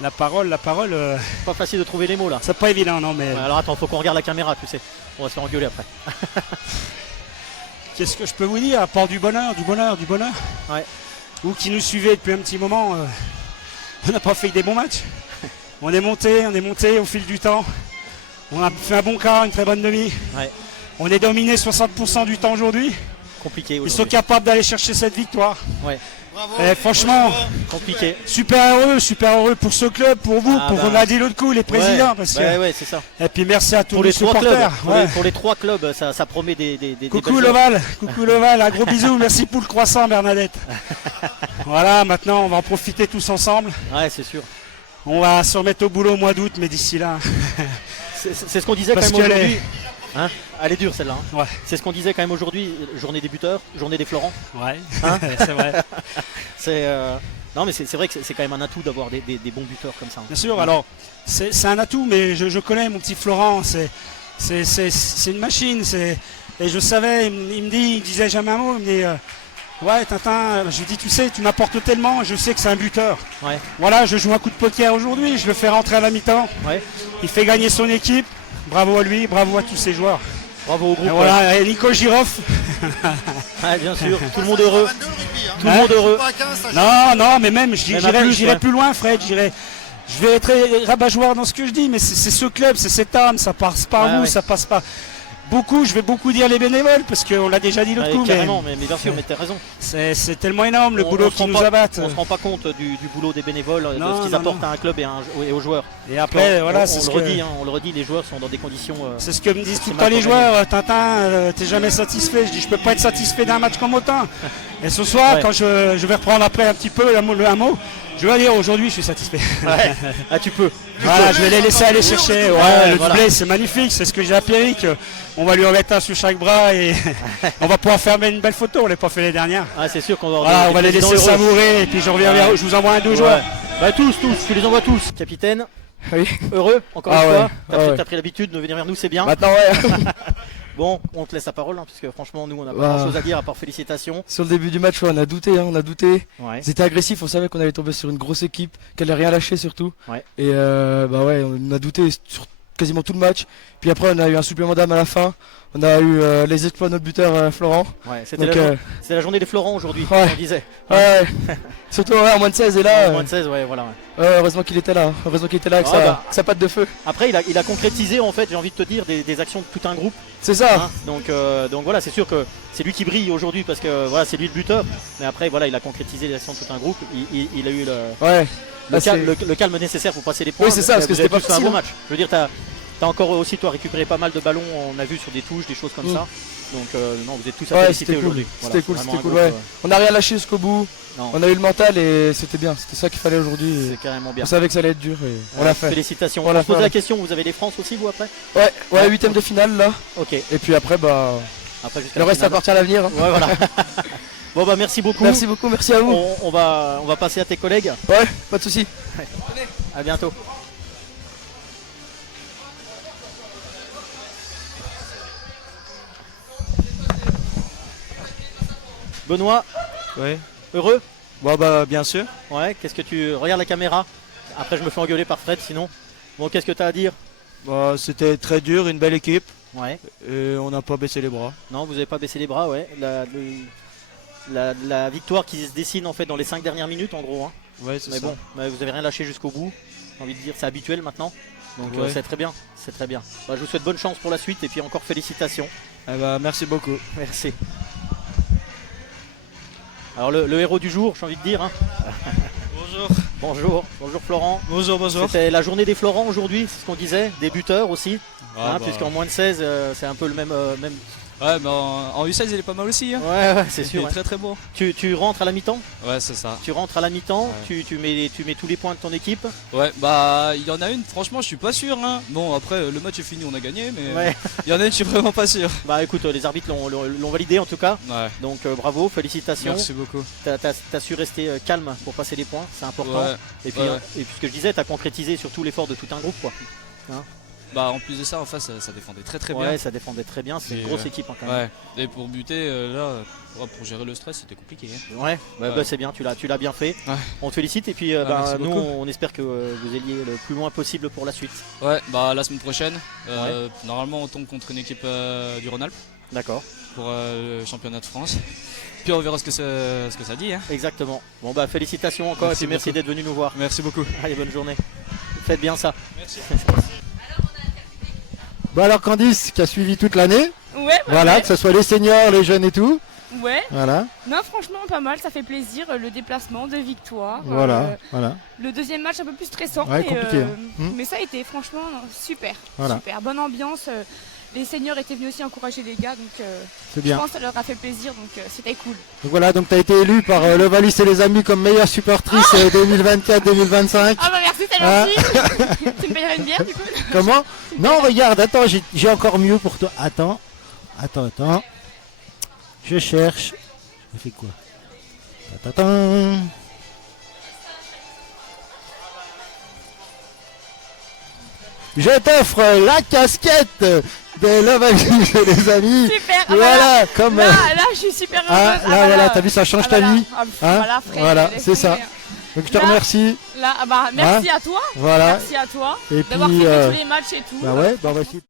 La parole. Pas facile de trouver les mots là. C'est pas évident, non, mais. Ouais, alors attends, faut qu'on regarde la caméra, tu sais. On va se faire engueuler après. Qu'est-ce que je peux vous dire à part du bonheur. Ouais. Vous qui nous suivez depuis un petit moment, on n'a pas fait que des bons matchs. On est monté au fil du temps. On a fait un bon quart, une très bonne demi. Ouais. On est dominé 60% du temps aujourd'hui. Compliqué Ils aujourd'hui. sont capables d'aller chercher cette victoire. Ouais. Et franchement, Compliqué. super heureux pour ce club, pour vous, Ah pour bah. on a dit l'autre coup, les présidents. Ouais, Parce bah que... ouais, c'est ça. Et puis merci à tous Pour les les trois clubs, supporters. Ouais. pour les trois clubs, ça promet des Coucou belles Loval, un gros bisou, merci pour le croissant Bernadette. Voilà, maintenant on va en profiter tous ensemble. Ouais, c'est sûr. On va se remettre au boulot au mois d'août, mais d'ici là. C'est ce qu'on disait Parce quand même qu'elle aujourd'hui. Hein, elle est dure celle-là. Hein. Ouais. C'est ce qu'on disait quand même aujourd'hui, journée des buteurs, journée des Florents. Ouais, Hein c'est vrai. Non mais c'est vrai que c'est quand même un atout d'avoir des bons buteurs comme ça. Hein. Bien sûr, alors c'est un atout, mais je connais mon petit Florent, c'est une machine. Et je savais, il disait jamais un mot, il me dit ouais Tintin, je lui dis tu sais, tu m'apportes tellement, je sais que c'est un buteur. Ouais. Voilà, je joue un coup de poker aujourd'hui, je le fais rentrer à la mi-temps, Ouais. il fait gagner son équipe, bravo à lui, bravo à tous ses joueurs. Bravo au groupe. Et voilà, et Nico Giroff. Ouais, bien sûr, tout le monde heureux. Tout le monde heureux. Non, mais même, j'irai ouais. plus loin, Fred. Je vais être rabat-joie dans ce que je dis, mais c'est ce club, c'est cette âme, ça passe par Ouais, vous, ouais. ça passe pas. Je vais beaucoup dire les bénévoles, parce qu'on l'a déjà dit l'autre Ouais, coup, carrément, mais bien sûr, mais t'as raison. c'est tellement énorme le On boulot se rend qu'ils nous pas- abattent. On se rend pas compte du boulot des bénévoles, de Non, ce qu'ils non, apportent non. à un club et aux joueurs. Et après, voilà, on le redit, hein, on le redit, les joueurs sont dans des conditions. C'est ce que me disent tout c'est le temps mal les organisé. joueurs. Tintin, t'es jamais satisfait. Je dis, je peux pas être satisfait d'un match comme autant. Et ce soir, Ouais. quand je vais reprendre après un petit peu un mot, je vais dire aujourd'hui, je suis satisfait. Ouais. Ah, tu peux. Voilà, je vais les laisser aller chercher. Ouais, Ouais, le voilà. doublé, c'est magnifique. C'est ce que j'ai à Pierrick. On va lui en mettre un sur chaque bras et on va pouvoir faire une belle photo. On l'a pas fait les dernières. Ah, c'est sûr qu'on va Voilà, on va les laisser savourer et puis je reviens vers eux. Je vous envoie un deux joueurs. Bah tous, tu les envoies tous. Capitaine, Oui. heureux, encore Ah une ouais, fois. ouais. T'as pris l'habitude de venir vers nous, c'est bien. Maintenant, ouais. Bon, on te laisse la parole, hein, puisque franchement, nous, on n'a pas Bah. grand chose à dire à part félicitations. Sur le début du match, ouais, on a douté, on a douté. Ouais. Ils étaient agressifs, on savait qu'on allait tomber sur une grosse équipe, qu'elle allait rien lâcher surtout. Ouais. Et bah ouais, on a douté sur quasiment tout le match. Puis après, on a eu un supplément d'âme à la fin. On a eu les exploits de notre buteur Florent. Ouais, c'était Donc, c'est la journée des Florents aujourd'hui, ouais. on disait. Ouais. Surtout ouais, en moins de 16 et là, Moins de 16, ouais, voilà. Ouais. heureusement qu'il était là. Heureusement qu'il était là avec Ah, bah. sa patte de feu. Après, il a concrétisé, en fait, j'ai envie de te dire, des actions de tout un groupe. C'est ça. Hein. Donc voilà, c'est sûr que c'est lui qui brille aujourd'hui parce que voilà, c'est lui le buteur. Mais après, voilà, il a concrétisé les actions de tout un groupe. Il a eu Ouais. Là, le calme nécessaire pour passer les points. Oui, c'est ça, parce que Vous avez c'était pas tous fait un facile, bon hein. match. Je veux dire, t'as encore aussi toi récupéré pas mal de ballons. On a vu sur des touches, des choses comme ça. Donc non, vous êtes tous à Ouais, féliciter c'était cool. aujourd'hui. Voilà, C'était cool, vraiment c'était un cool, groupe, ouais. On a rien lâché jusqu'au bout. non, On a eu le mental et c'était bien. C'était ça qu'il fallait aujourd'hui. c'est carrément bien. On savait que ça allait être dur et on l'a fait. Félicitations. On On l'a se pose fait. la question, vous avez les France aussi vous après? Ouais, ouais, huitième de finale là. Ok. Et puis après, bah, Après jusqu'à le la reste finale. appartient à l'avenir. Hein. Ouais, voilà. Bon bah merci beaucoup. Merci beaucoup, merci à vous. On va passer à tes collègues. Ouais, pas de soucis. À bientôt. Benoît, Ouais. heureux? Bon bah bien sûr. Ouais, qu'est-ce que tu... Regarde la caméra. Après je me fais engueuler par Fred sinon. Bon, qu'est-ce que tu as à dire? Bah, c'était très dur, une belle équipe Ouais. et on n'a pas baissé les bras. Non, vous n'avez pas baissé les bras, ouais. La victoire qui se dessine en fait dans les 5 dernières minutes en gros. Hein. Ouais, c'est Mais ça. bon, mais vous avez rien lâché jusqu'au bout. J'ai envie de dire, c'est habituel maintenant. Donc Ouais. c'est très bien, c'est très bien. Bah, je vous souhaite bonne chance pour la suite et puis encore félicitations. Eh bah, merci beaucoup. Merci. Alors le héros du jour, j'ai envie de dire. Hein. Bonjour. Bonjour Florent. Bonjour. C'était la journée des Florents aujourd'hui, c'est ce qu'on disait, des buteurs aussi. Ah, bah. Puisqu'en moins de 16, c'est un peu le même. Ouais, mais en U16 il est pas mal aussi. Hein. Ouais, c'est Il sûr. est Ouais. très très beau. Tu rentres à la mi-temps? Ouais, c'est ça. Tu rentres à la mi-temps, Ouais. tu mets tous les points de ton équipe. Ouais, bah il y en a une, franchement je suis pas sûr. Hein. Bon, après le match est fini, on a gagné, mais Ouais. il y en a une, je suis vraiment pas sûr. Bah écoute, les arbitres l'ont validé en tout cas. Ouais, Donc bravo, félicitations. merci beaucoup. T'as su rester calme pour passer les points, c'est important. Ouais. Et puis, Ouais. et puis ce que je disais, t'as concrétisé surtout l'effort de tout un groupe quoi. Bah en plus de ça, en face, ça défendait très très Ouais, bien. ça défendait très bien, c'est Et, une grosse équipe hein, quand même. Ouais. Et pour buter, là, pour gérer le stress, c'était compliqué. Hein. Ouais, bah, Ouais. bah, c'est bien, tu l'as bien fait. Ouais. On te félicite et puis merci nous beaucoup. on espère que vous alliez le plus loin possible pour la suite. Ouais, bah la semaine prochaine, normalement on tombe contre une équipe du Rhône-Alpes D'accord, pour le championnat de France. Puis on verra ce que ça dit. Hein. exactement. Bon bah félicitations encore Merci et puis merci beaucoup. d'être venu nous voir. Merci beaucoup. Allez, bonne journée. Faites bien ça. Merci. Bon alors Candice qui a suivi toute l'année, Ouais, bah voilà, ouais. que ce soit les seniors, les jeunes et tout, Ouais. voilà, Non, franchement, pas mal, ça fait plaisir. Le déplacement, de victoire. voilà, voilà, Le deuxième match un peu plus stressant. Ouais, mais, compliqué, hein. mais ça a été franchement super. Voilà. Super, bonne ambiance. Les seniors étaient venus aussi encourager les gars, donc c'est je bien. pense que ça leur a fait plaisir, donc c'était cool. Donc voilà, donc tu as été élu par le Valis et les amis comme meilleure supportrice 2024-2025. Ah bah merci, c'est Ah. gentil. Tu me payerais une bière du coup? Comment? Non, regarde, attends, j'ai encore mieux pour toi. Attends. Je cherche. Je fais quoi? Ta-ta-tan. Je t'offre la casquette de Love Valis et les amis. Super, ah, Voilà, comme. Là, je suis super heureuse. Ah, là, voilà, t'as vu, ça change ta vie. Ah, Hein voilà, frère, Voilà, laisse c'est ça. tomber. Donc je te Là, remercie. Là, ah bah, merci à toi. Voilà. Merci à toi Et d'avoir puis. fait tous les matchs et tout. Bah ouais, bah on va essayer.